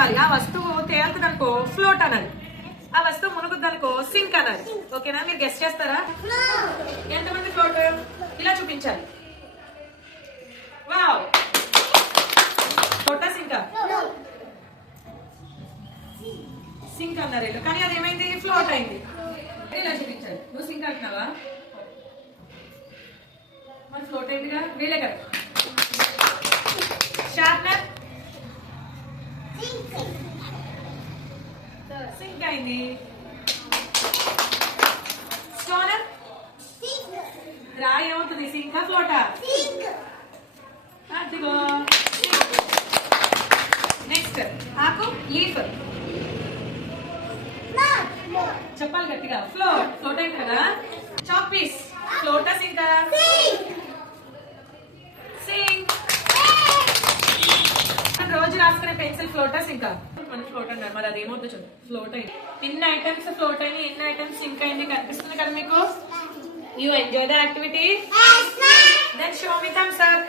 చెప్పాలి. ఆ వస్తువు తేలుతుంది అనుకో ఫ్లోట్ అనాలి, ఆ వస్తువు మునుగుద్ది అనుకో సింక్ అనాలి. ఓకేనా? మీరు గెస్ట్ చేస్తారా? ఎంతమంది ఫ్లోట్? ఇలా చూపించాలి. వావ్, ఫ్లోటా సింకా? సింక్ అన్నారు వీళ్ళు, కానీ అది ఏమైంది? ఫ్లోట్ అయింది. ఇలా చూపించాలి. నువ్వు సింక్ అంటున్నావా? మరి ఫ్లోట్ అయిందిగా, వీళ్ళే కదా. షార్ప్నర్ సింక్ అయింది. స్టోనర్ రాయి ఏమవుతుంది? సింకా ఫ్లోటా? అదిగో. నెక్స్ట్ ఆకు లీఫ్. చెప్పాలి గట్టిగా. ఫ్లోట్. ఫ్లోట్ అయింది కదా. చాక్ పీస్ ఫ్లోటా సింకా? సింక్. రోజు రాసుకునే పెన్సిల్ ఫ్లోటా సింకా? మన ఫ్లోట్ అన్నారు, మరి అదేమవుతుందో చూడండి. ఫ్లోట్ అయింది. ఎన్ని ఐటమ్స్ ఫ్లోట్ అయినాయి, ఎన్ని ఐటమ్స్ సింక్ అయింది కనిపిస్తుంది కదా మీకు? You enjoy the activity? Then show me thumbs up.